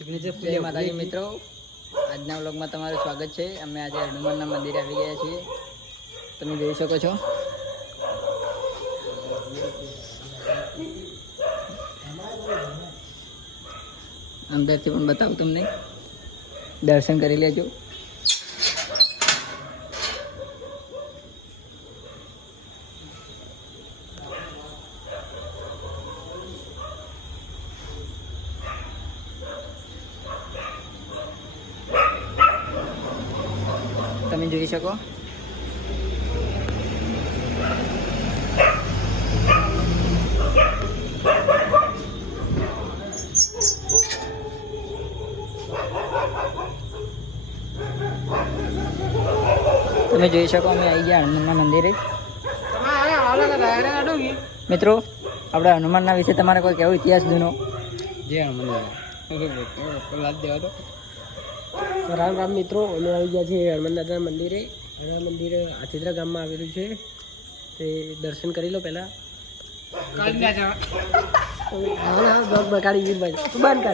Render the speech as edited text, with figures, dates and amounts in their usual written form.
જય માતાજી મિત્રો, આજના વ્લોગમાં તમારું સ્વાગત છે। અમે આજે હનુમાનના મંદિરે આવી ગયા છીએ, તમે જોઈ શકો છો। અંદરથી પણ બતાવું તમને, દર્શન કરી લેજો। તમે જોઈ શકો અમે આવી ગયા હનુમાનના મંદિરે। મિત્રો, આપણે હનુમાનના વિશે તમારે કોઈ કેવો ઇતિહાસ જૂનો? જય હનુમાન રામ રામ મિત્રો, અમે આવી ગયા છીએ હનુમાન દાદાના મંદિરે। હનુમાન મંદિર આથિદ્રા ગામમાં આવેલું છે, તે દર્શન કરી લો પહેલા। બ્લોગ બગાડી બંધ કર।